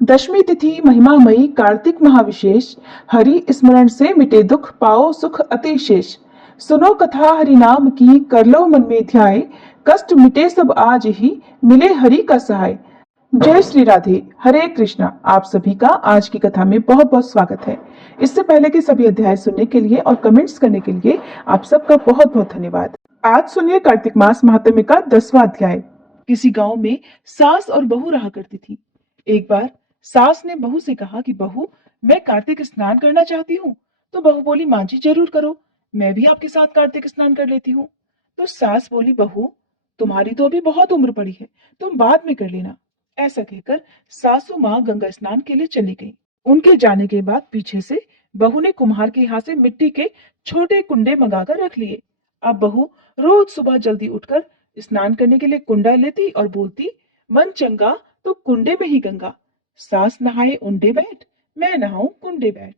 दशमी तिथि महिमामयी कार्तिक महाविशेष। हरि स्मरण से मिटे दुख, पाओ सुख अतिशेष। सुनो कथा हरि नाम की, कर लो मन में ध्याय। कष्ट मिटे सब आज ही, मिले हरि का सहाय। जय श्री राधे, हरे कृष्णा। आप सभी का आज की कथा में बहुत बहुत स्वागत है। इससे पहले के सभी अध्याय सुनने के लिए और कमेंट्स करने के लिए आप सबका बहुत बहुत धन्यवाद। आज सुनिए कार्तिक मास महात्म्य का 10वां अध्याय। किसी गांव में सास और बहू रहा करती थी। एक बार सास ने बहू से कहा कि बहू, मैं कार्तिक स्नान करना चाहती हूँ। तो बहू बोली, माँ जी जरूर करो, मैं भी आपके साथ कार्तिक स्नान कर लेती हूँ। तो सास बोली, बहू तुम्हारी तो अभी बहुत उम्र पड़ी है, तुम बाद में कर लेना। ऐसा कहकर सासू माँ गंगा स्नान के लिए चली गई। उनके जाने के बाद पीछे से बहू ने कुम्हार के यहाँ से मिट्टी के छोटे कुंडे मंगाकर रख लिए। अब बहू रोज सुबह जल्दी उठकर स्नान करने के लिए कुंडा लेती और बोलती, मन चंगा तो कुंडे में ही गंगा। सास नहाए उंडे बैठ, मैं नहाऊं कुंडे बैठ।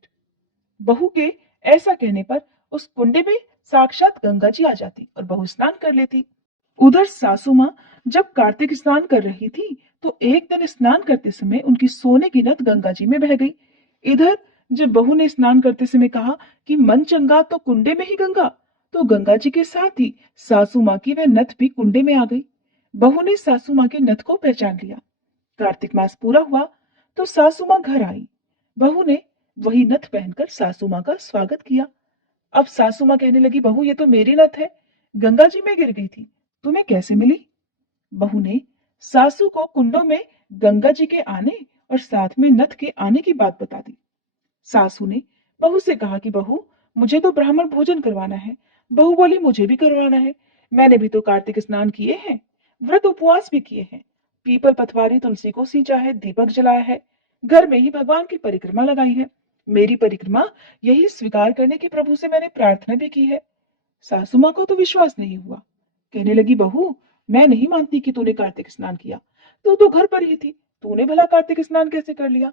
बहू के ऐसा कहने पर उस कुंडे में साक्षात गंगा जी आ जाती और बहू स्नान कर लेती। उधर सासू माँ जब कार्तिक स्नान कर रही थी तो एक दिन स्नान करते समय उनकी सोने की नथ गंगा जी में बह गई। इधर जब बहू ने स्नान करते समय कहा कि मन चंगा तो कुंडे में ही गंगा, तो गंगा जी के साथ ही सासू माँ की वह नथ भी कुंडे में आ गई। बहू ने सासू माँ की नथ को पहचान लिया। कार्तिक मास पूरा हुआ तो सासू माँ घर आई। बहू ने वही नथ पहनकर सासू माँ का स्वागत किया। अब सासू माँ कहने लगी, बहू ये तो मेरी नथ है, गंगा जी में गिर गई थी, तुम्हें कैसे मिली? बहू ने सासू को कुंडों में गंगा जी के आने और साथ में नथ के आने की बात बता दी। सासू ने बहू से कहा कि बहू मुझे तो ब्राह्मण भोजन करवाना है। बहू बोली, मुझे भी करवाना है, मैंने भी तो कार्तिक स्नान किए हैं, व्रत उपवास भी किए हैं, पीपल पथवारी तुलसी को सींचा है, दीपक जलाया है, घर में ही भगवान की परिक्रमा लगाई है। मेरी परिक्रमा यही स्वीकार करने की प्रभु से मैंने प्रार्थना भी की है। सासू माँ को तो विश्वास नहीं हुआ। कहने लगी, बहू मैं नहीं मानती कि तूने कार्तिक स्नान किया, तू तो घर पर ही थी, तूने भला कार्तिक स्नान कैसे कर लिया?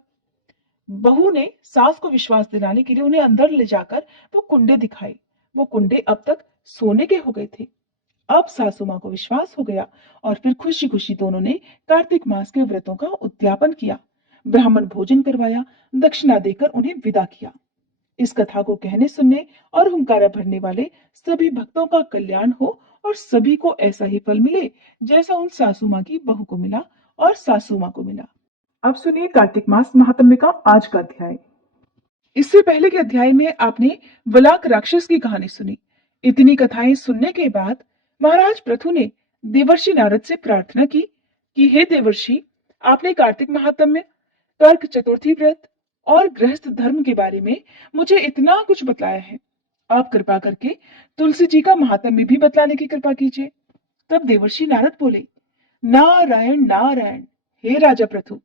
बहू ने सास को विश्वास दिलाने के लिए उन्हें अंदर ले जाकर वो कुंडे दिखाए। वो कुंडे अब तक सोने के हो गए थे। अब सासू माँ को विश्वास हो गया और फिर खुशी खुशी दोनों ने कार्तिक मास के व्रतों का उद्यापन किया, ब्राह्मण भोजन करवाया, दक्षिणा देकर उन्हें विदा किया। इस कथा को कहने सुनने और हुंकारा भरने वाले सभी भक्तों का कल्याण हो और सभी को ऐसा ही फल मिले जैसा उन सासू माँ की बहू को मिला और सासू माँ को मिला। अब सुनिए कार्तिक मास महात्म्य का आज का अध्याय। इससे पहले के अध्याय में आपने वलाक राक्षस की कहानी सुनी। इतनी कथाएं सुनने के बाद महाराज पृथु ने देवर्षि नारद से प्रार्थना की कि हे देवर्षि, आपने कार्तिक महात्म्य, कर्क चतुर्थी व्रत और गृहस्थ धर्म के बारे में मुझे इतना कुछ बतलाया है। आप कृपा करके तुलसी जी का महात्म्य भी बतलाने की कृपा कीजिए। तब देवर्षि नारद बोले, नारायण नारायण, हे राजा पृथु,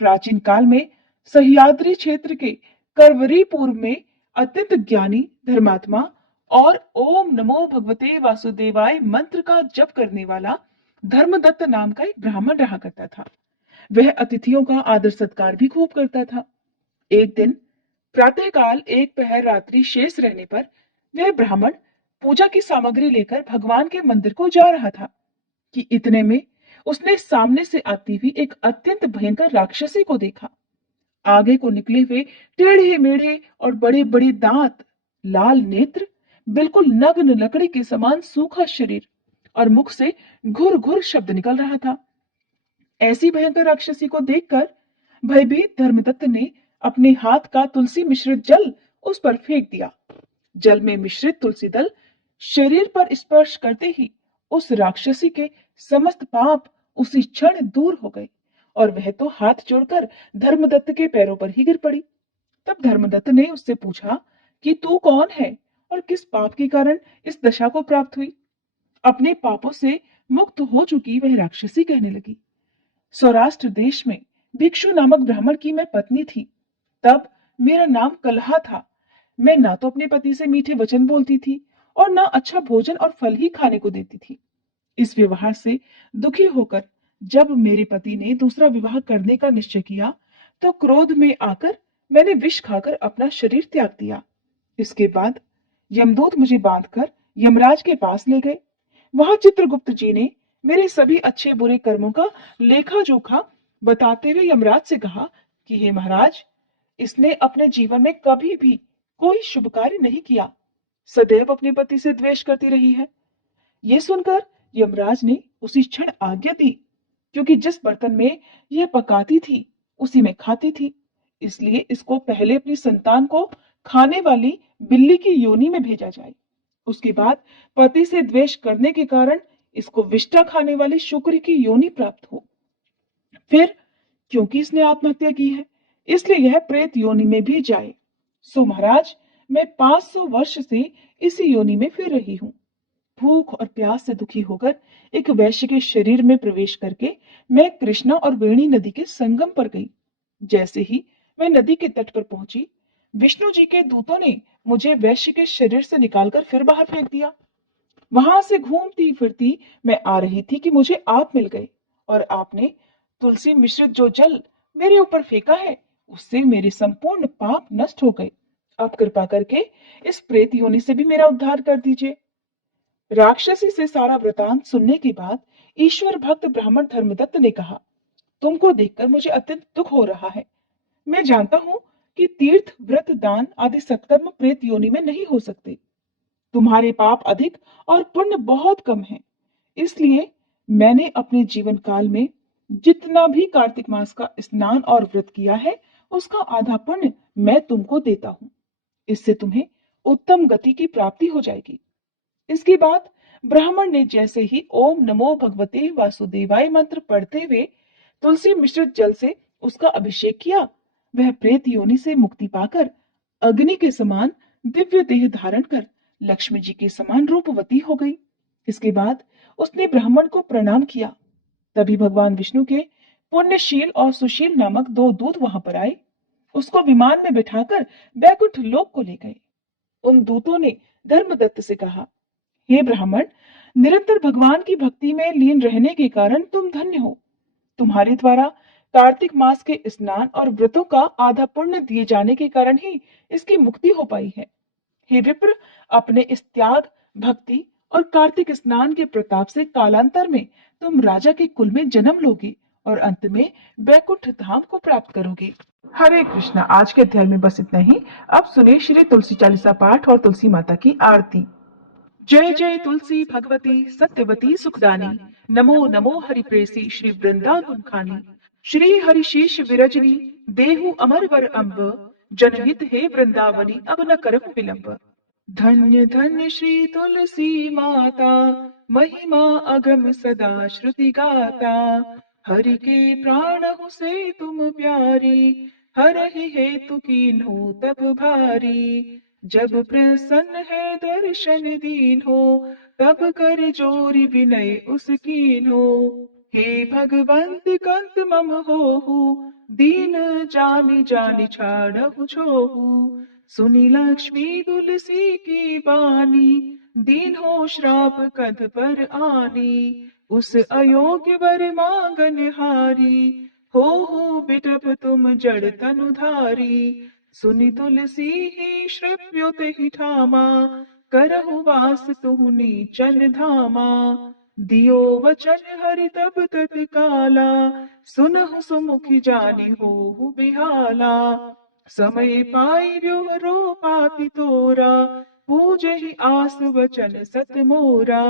प्राचीन काल में सह्याद्री क्षेत्र के करवरीपुर में अत्यंत ज्ञानी धर्मात्मा और ओम नमो भगवते वासुदेवाय मंत्र का जप करने वाला धर्मदत्त नाम का एक ब्राह्मण रहा करता था। वह अतिथियों का आदर सत्कार भी खूब करता था। एक दिन प्रातःकाल एक पहर रात्रि शेष रहने पर वह ब्राह्मण पूजा की सामग्री लेकर भगवान के मंदिर को जा रहा था कि इतने में उसने सामने से आती हुई एक अत्यंत भयंकर राक्षसी को देखा। आगे को निकले हुए टेढ़े मेढ़े और बड़े बड़े दांत, लाल नेत्र, बिल्कुल नग्न लकड़ी के समान सूखा शरीर और मुख से घुर घुर शब्द निकल रहा था। ऐसी भयंकर राक्षसी को देखकर भयभीत धर्मदत्त ने अपने हाथ का तुलसी मिश्रित जल उस पर फेंक दिया। जल में मिश्रित तुलसी दल शरीर पर स्पर्श करते ही उस राक्षसी के समस्त पाप उसी क्षण दूर हो गए और वह तो हाथ जोड़कर धर्मदत्त के पैरों पर ही गिर पड़ी। तब धर्मदत्त ने उससे पूछा कि तू कौन है और किस पाप के कारण इस दशा को प्राप्त हुई? अपने पापों से मुक्त हो चुकी वह राक्षसी कहने लगी, सौराष्ट्र देश में भिक्षु नामक ब्राह्मण की मैं पत्नी थी। तब मेरा नाम कलहा था। मैं ना तो अपने पति से मीठे वचन बोलती थी और ना अच्छा भोजन और फल ही खाने को देती थी। इस व्यवहार से दुखी होकर जब मेरे पति ने दूसरा विवाह करने का निश्चय किया तो क्रोध में आकर मैंने विष खाकर अपना शरीर त्याग दिया। इसके बाद यमदूत मुझे बांधकर यमराज के पास ले गए। वहां चित्रगुप्त जी ने मेरे सभी अच्छे बुरे कर्मों का लेखा जोखा बताते हुए यमराज से कहा कि हे महाराज, इसने अपने जीवन में कभी भी कोई शुभ कार्य नहीं किया, सदैव अपने पति से द्वेष करती रही है। ये सुनकर यमराज ने उसी क्षण आज्ञा दी, क्योंकि जिस बर्तन में यह पकाती थी उसी में खाती थी, इसलिए इसको पहले अपनी संतान को खाने वाली बिल्ली की योनि में भेजा जाए। उसके बाद पति से द्वेष करने के कारण इसको विष्ठा खाने वाली शुक्र की योनि प्राप्त हो। फिर क्योंकि इसने आत्महत्या की है, इसलिए यह प्रेत योनि में भी जाए। सो महाराज, मैं 500 वर्ष से इसी योनि में फिर रही हूँ। भूख और प्यास से दुखी होकर एक वैश्य के शरीर में प्रवेश करके मैं कृष्णा और वेणी नदी के संगम पर गई। जैसे ही मैं नदी के तट पर पहुंची, विष्णु जी के दूतों ने मुझे वैश्य के शरीर से निकालकर फिर बाहर फेंक दिया। वहां से घूमती फिरती मैं आ रही थी कि मुझे आप मिल गए, और आपने तुलसी मिश्रित जो जल मेरे ऊपर फेंका है, उससे मेरे संपूर्ण पाप नष्ट हो गए। आप कृपा करके इस प्रेत योनि से भी मेरा उद्धार कर दीजिए। राक्षसी से सारा वृतांत सुनने के बाद ईश्वर भक्त ब्राह्मण धर्मदत्त ने कहा, तुमको देखकर मुझे अत्यंत दुख हो रहा है। मैं जानता हूं कि तीर्थ, व्रत, दान आदि सत्कर्म प्रेत योनि में नहीं हो सकते। तुम्हारे पाप अधिक और पुण्य बहुत कम है। इसलिए मैंने अपने जीवन काल में जितना भी कार्तिक मास का स्नान और व्रत किया है, उसका आधा पुण्य मैं तुमको देता हूं। इससे तुम्हें उत्तम गति की प्राप्ति हो जाएगी। इसके बाद ब्राह्मण ने जैसे ही ओम नमो भगवते वासुदेवाय मंत्र पढ़ते हुए तुलसी मिश्रित जल से उसका अभिषेक किया, वह प्रेत योनि से मुक्ति पाकर अग्नि के समान दिव्य देह धारण कर लक्ष्मी जी के समान रूपवती हो गई। इसके बाद उसने ब्राह्मण को प्रणाम किया। तभी भगवान विष्णु के पुण्यशील और सुशील नामक दो दूत वहां पर आए, उसको विमान में बिठाकर बैकुंठ लोक को ले गए। उन दूतों ने धर्मदत्त से कहा, हे ब्राह्मण, निरंतर भगवान की भक्ति में लीन रहने के कारण तुम धन्य हो। तुम्हारे द्वारा कार्तिक मास के स्नान और व्रतों का आधा पुण्य दिए जाने के कारण ही इसकी मुक्ति हो पाई है। हे विप्र, अपने इस त्याग, भक्ति और कार्तिक स्नान के प्रताप से कालांतर में तुम राजा के कुल में जन्म लोगे और अंत में बैकुंठ धाम को प्राप्त करोगे। हरे कृष्णा। आज के अध्याय में बस इतना ही। अब सुनिए श्री तुलसी चालीसा पाठ और तुलसी माता की आरती। जय जय तुलसी भगवती सत्यवती सुखदानी, नमो नमो हरिप्रेसी श्री वृंदावन खानी, श्री हरिशेष विरजनी देहु अमर वर अम्ब, जनहित हे वृंदावनी अब न करहु विलंब। धन्य धन्य श्री तुलसी माता, महिमा अगम सदा श्रुति गाता, हरि के प्राण हो से तुम प्यारी, हरहि हेतु कीन्हो तब भारी। जब प्रसन्न है दर्शन दीन हो, तब कर जोरी विनय उस कीन्हो। हे भगवंत कंत मम होहु, दीन जानि जानि छाड़हु छोहु। सुनी लक्ष्मी तुलसी की बानी, दीन हो श्राप कध पर आनी। उस अयोग्य वर मांगन हारी, हो बिटप तुम जड़ तनुधारी। सुनि तुलसी ही श्रव्योत ही ठामा, करहु वास तुहु नीचन धामा। दियो वचन हरि तब तत्काला, सुनहु सुमुखी जानी होहु बिहाला। समय पाई व्योरो पापी तोरा, पूजहि आस वचन सत मोरा।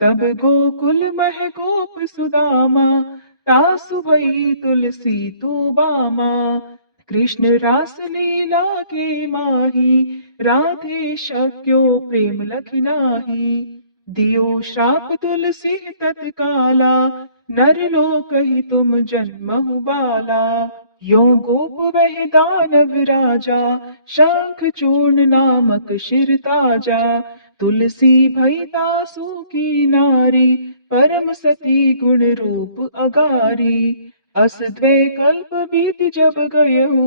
तब गोकुल मह गोप सुदामा, तासु भई तुलसी तू बामा। कृष्ण रास लीला के माही, राधे शक्यो प्रेम लखि नाही। दियो श्राप तुलसी तत्काला, नर लोक ही तुम जन्महु बाला। यो गोप वह दानव राजा, शंख चूर्ण नामक शिर ताजा। तुलसी भई तासु की नारी, परम सती गुण रूप अगारी। अस द्वै कल्प बीत जब गयहु,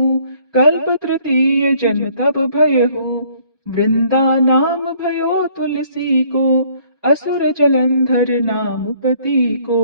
कल्प तृतीय जन्म तब भयहु। वृंदा नाम भयो तुलसी को, असुर जलंधर नाम पति को।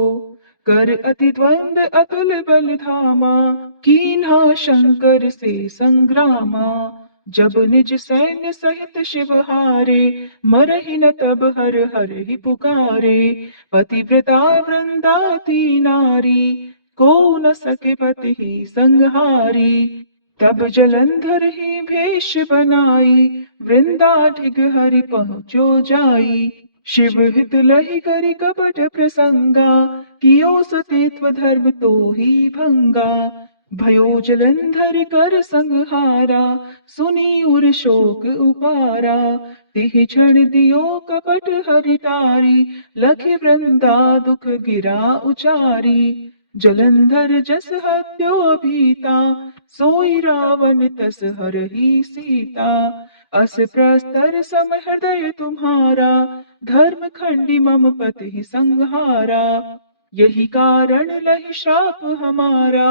कर अति द्वंद अतुल बल धामा, कीन्हा शंकर से संग्रामा। जब निज सैन्य सहित शिव हारे, मरहि न तब हर हर ही पुकारे। पतिव्रता वृंदा ती नारी, को न सके पति ही संहारी। तब जलंधर ही भेष बनाई, वृंदाढिग हरि पहुँचो जाई। शिव हित लहि करि कपट प्रसंगा, कियो सतीत्व धर्म तो ही भंगा। भयो जलंधर कर संहारा, सुनी उर शोक उपारा। तिहि क्षण दियो कपट हरि टारी, लखि वृंदा दुख गिरा उचारी। जलंधर जस हत्यो भीता, सोई रावण तस हरहि सीता। अस प्रस्तर सम हृदय तुम्हारा, धर्म खंडी मम पति संहारा। यही कारण लहि श्राप हमारा,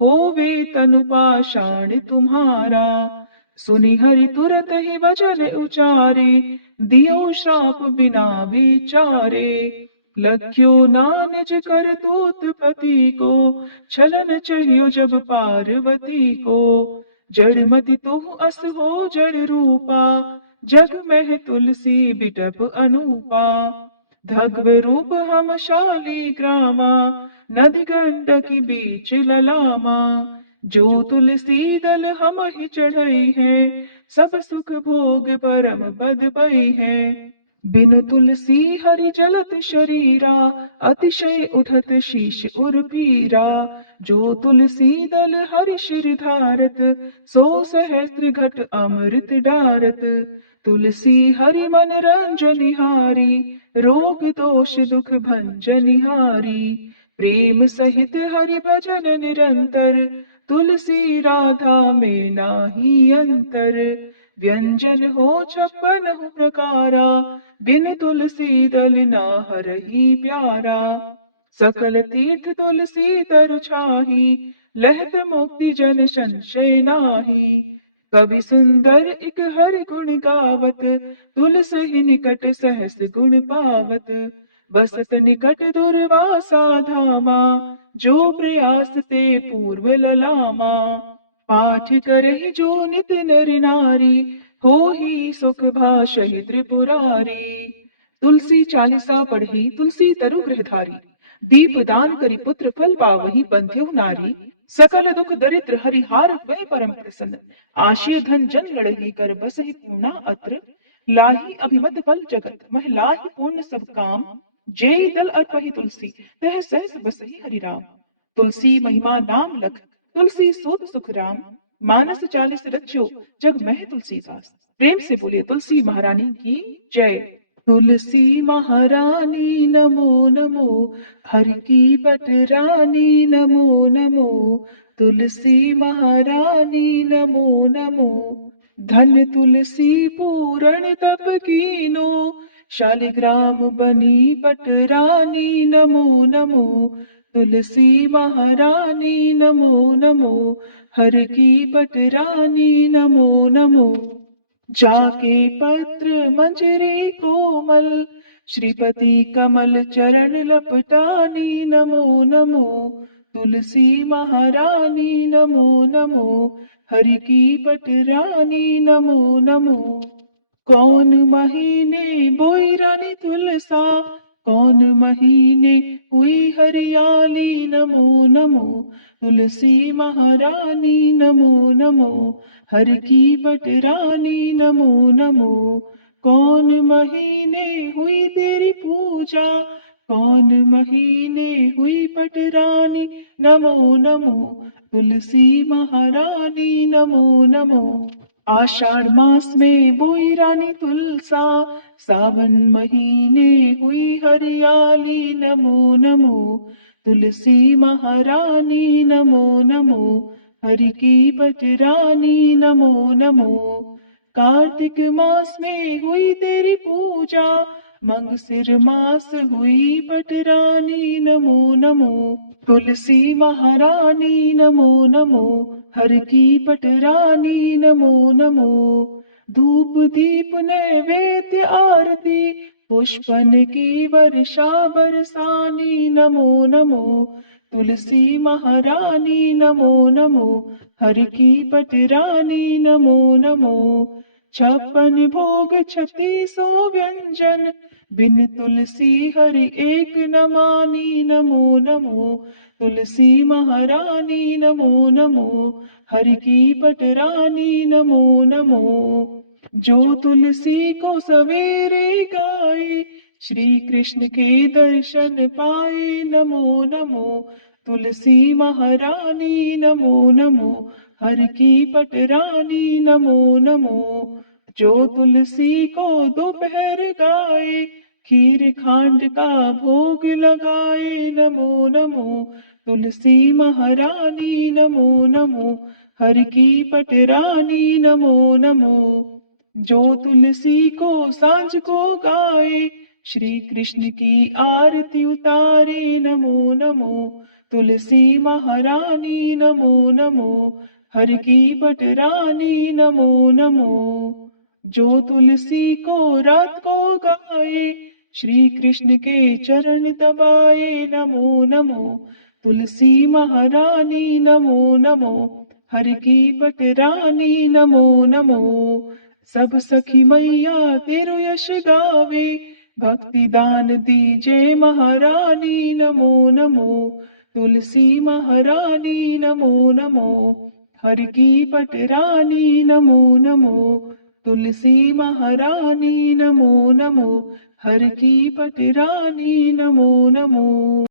होवे तनु पाषाण तुम्हारा। सुनि हरि तुरत ही वचन उचारे, दियो श्राप बिना विचारे। लख्यो नानज कर तूत पति को, छलन चढ़ियो जब पार्वती को। जड़मति तुह अस हो जड़ रूपा, जग में तुलसी बिटप अनूपा। धग्व रूप हम शाली ग्रामा, नदी गंडकी बीच ललामा। जो तुलसी दल हम ही चढ़ई है, सब सुख भोग परम पद पई है। बिनु तुलसी हरि जलत शरीरा, अतिशय उठत शीश उर पीरा। जो तुलसी दल हरि शिर धारत, सो सहस्त्र घट अमृत डारत। तुलसी हरि मन रंजनिहारी, रोग दोष दुख भंजनिहारी। प्रेम सहित हरि भजन निरंतर, तुलसी राधा में नाही अंतर। व्यंजन हो 56 प्रकारा, बिन तुलसी दल ना हरहि प्यारा। सकल तीर्थ तुलसी तरु छाही, लहत मुक्ति जन संशय नाही। कवि सुंदर इक हरि गुण गावत, तुलसी निकट सहस गुण पावत। बसत निकट दुर्वासा धामा, जो प्रयास ते पूर्व ललामा। पाठ करहि जो नित नर नारी, हो ही सुख भाषहि त्रिपुरारी। तुलसी चालीसा पढ़ी तुलसी तरु गृहधारी, दीप दान करि पुत्र फल पावहि बंध्यु नारी। सकल दुख दरिद्र हरिहार हुए परम प्रसन्न, आशीर धन जन लड़ही कर बसहि पूर्णा अत्र। लाही अभिमत फल जगत, मह लाही पूर्ण सब काम। जेई दल अर्पहि तुलसी, तह सहस बसहि हरि राम। तुलसी महिमा नाम लख, तुलसी सूत सुख राम। मानस 40 रच्यो, जग मह तुलसीदास। प्रेम से बोलिए तुलसी महारानी की जय। तुलसी महारानी नमो नमो, हरि की पटरानी नमो नमो। तुलसी महारानी नमो नमो, धन तुलसी पूरण तप कीनो। शालिग्राम बनी पटरानी नमो नमो। तुलसी महारानी नमो नमो, हर की पटरानी नमो नमो। जाके पत्र मंजरी कोमल, श्रीपति कमल चरण लपटानी नमो नमो। तुलसी महारानी नमो नमो, हरि की पटरानी नमो नमो। कौन महीने बोई रानी तुलसा, कौन महीने हुई हरियाली नमो नमो। तुलसी महारानी नमो नमो, हर की पटरानी नमो नमो। कौन महीने हुई तेरी पूजा, कौन महीने हुई पटरानी नमो नमो। तुलसी महारानी नमो नमो। आषाढ़ मास में बोई रानी तुलसा, सावन महीने हुई हरियाली नमो नमो। तुलसी महारानी नमो नमो, हरि की पटरानी नमो नमो। कार्तिक मास में हुई तेरी पूजा, मंगसिर मास हुई पटरानी नमो नमो। तुलसी महारानी नमो नमो, हर की पटरानी नमो नमो। धूप दीप नैवेद्य आरती, पुष्पन की वर्षा बरसानी नमो नमो। तुलसी महारानी नमो नमो, हर की पटरानी नमो नमो। 56 भोग 36 व्यंजन, बिन तुलसी हरि एक न मानी नमो नमो। तुलसी महारानी नमो नमो, हरि की पटरानी नमो नमो। जो तुलसी को सवेरे गाए, श्री कृष्ण के दर्शन पाए नमो नमो। तुलसी महारानी नमो नमो, हरि की पटरानी नमो नमो। जो तुलसी को दोपहर गाए, खीर खांड का भोग लगाए नमो नमो। तुलसी महारानी नमो नमो, हरि की पटरानी नमो नमो। जो तुलसी को सांझ को गाए, श्री कृष्ण की आरती उतारे नमो नमो। तुलसी महारानी नमो नमो, हरि की पटरानी नमो नमो। जो तुलसी को रात को गाए, श्री कृष्ण के चरण दबाए नमो नमो। तुलसी महारानी नमो नमो, हरि की पटरानी नमो नमो। सब सखी मैया तेरो यश गावे, भक्ति दान दीजे महारानी नमो नमो। तुलसी महारानी नमो नमो, हरि की पटरानी नमो नमो। तुलसी महारानी नमो नमो, हर की पटरानी नमो नमो।